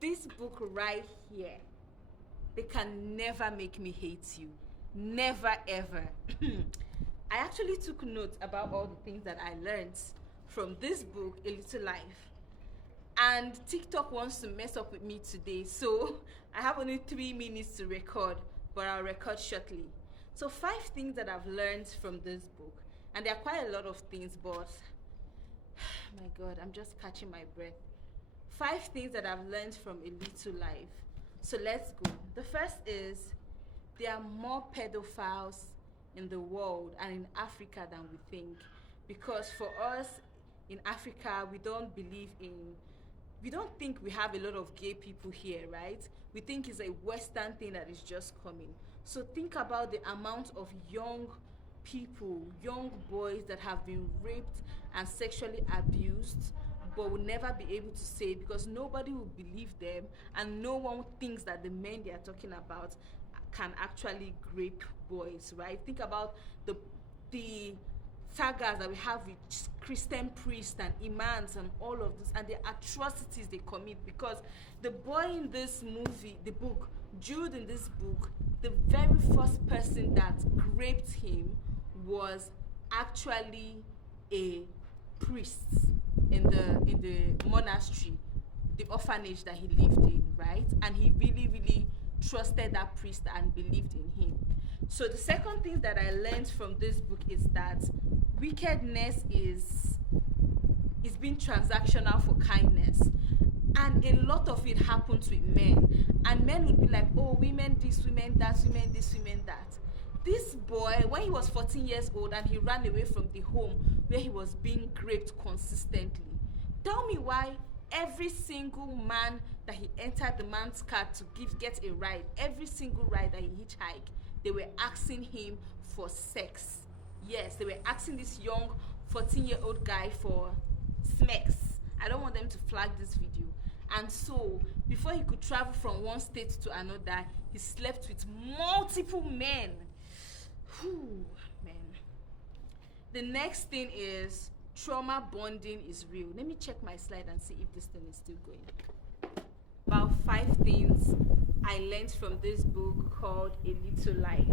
This book right here, they can never make me hate you. Never ever. I actually took notes about all the things that I learned from this book, A Little Life. And TikTok wants to mess up with me today, so I have only 3 minutes to record, but I'll record shortly. So, 5 things that I've learned from this book, and there are quite a lot of things, but my God, I'm just catching my breath. 5 things that I've learned from A Little Life. So let's go. The first is there are more pedophiles in the world and in Africa than we think. Because for us in Africa, we don't think we have a lot of gay people here, right? We think it's a Western thing that is just coming. So think about the amount of young people, young boys that have been raped and sexually abused but will never be able to say because nobody will believe them and no one thinks that the men they are talking about can actually rape boys, right? Think about the sagas that we have with Christian priests and imams and all of this and the atrocities they commit because the boy in this movie, the book, Jude in this book, the very first person that raped him was actually a priest in the monastery, the orphanage that he lived in, right? And he really, really trusted that priest and believed in him. So the second thing that I learned from this book is that wickedness is being transactional for kindness. And a lot of it happens with men. And men would be like, oh, women this, women that, women this, women that. This boy, when he was 14 years old and he ran away from the home where he was being raped consistently, tell me why every single man that he entered the man's car to get a ride, every single ride that he hitchhiked, they were asking him for sex. Yes, they were asking this young 14-year-old guy for smacks. I don't want them to flag this video. And so, before he could travel from one state to another, he slept with multiple men. Whew, man. The next thing is trauma bonding is real. Let me check my slide and see if this thing is still going. About 5 things I learned from this book called A Little Life.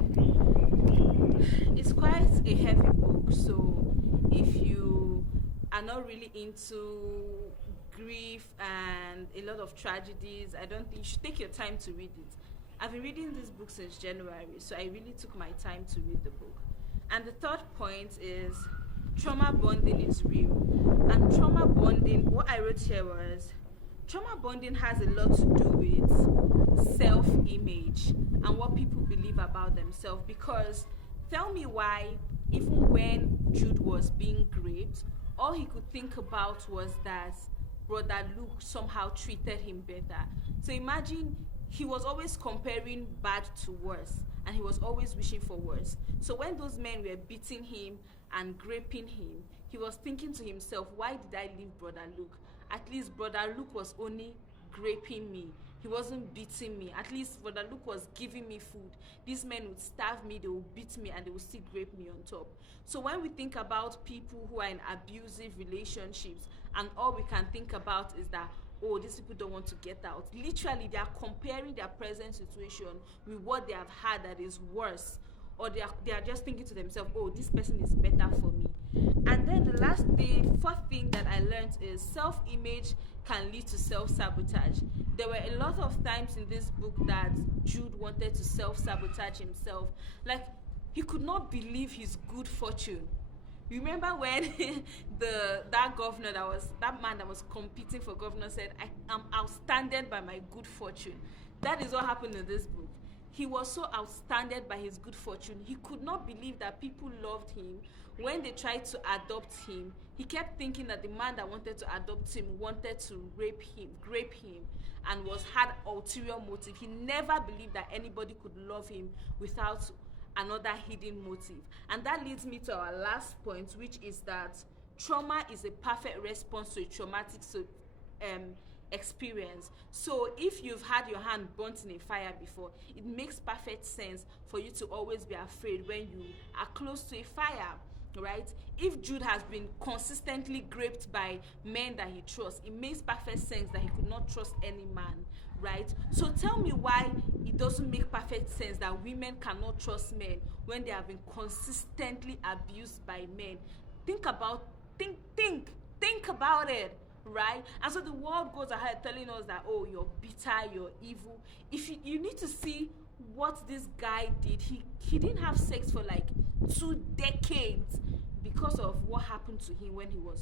It's quite a heavy book, so if you are not really into grief and a lot of tragedies, I don't think you should take your time to read it. I've been reading this book since January, so I really took my time to read the book. And the third point is trauma bonding is real. And trauma bonding, what I wrote here was, trauma bonding has a lot to do with self-image and what people believe about themselves. Because tell me why, even when Jude was being raped, all he could think about was that Brother Luke somehow treated him better. So imagine he was always comparing bad to worse, and he was always wishing for worse. So when those men were beating him and raping him, he was thinking to himself, why did I leave Brother Luke? At least Brother Luke was only raping me. He wasn't beating me. At least Brother Luke was giving me food. These men would starve me, they would beat me, and they would still rape me on top. So when we think about people who are in abusive relationships, and all we can think about is that, oh, these people don't want to get out. Literally, they are comparing their present situation with what they have had that is worse. Or they are just thinking to themselves, oh, this person is better for me. And then the fourth thing that I learned is self-image can lead to self-sabotage. There were a lot of times in this book that Jude wanted to self-sabotage himself. Like, he could not believe his good fortune. Remember when that man that was competing for governor said, I am outstanding by my good fortune. That is what happened in this book. He was so outstanding by his good fortune. He could not believe that people loved him. When they tried to adopt him, he kept thinking that the man that wanted to adopt him wanted to rape him, and had ulterior motive. He never believed that anybody could love him without another hidden motive. And that leads me to our last point, which is that trauma is a perfect response to a traumatic experience. So if you've had your hand burnt in a fire before, it makes perfect sense for you to always be afraid when you are close to a fire. right? If Jude has been consistently raped by men that he trusts, it makes perfect sense that he could not trust any man, right? So tell me why it doesn't make perfect sense that women cannot trust men when they have been consistently abused by men. Think about think about it, right? And so the world goes ahead telling us that, oh, you're bitter, you're evil. If you need to see what this guy did. He didn't have sex for like 2 decades because of what happened to him when he was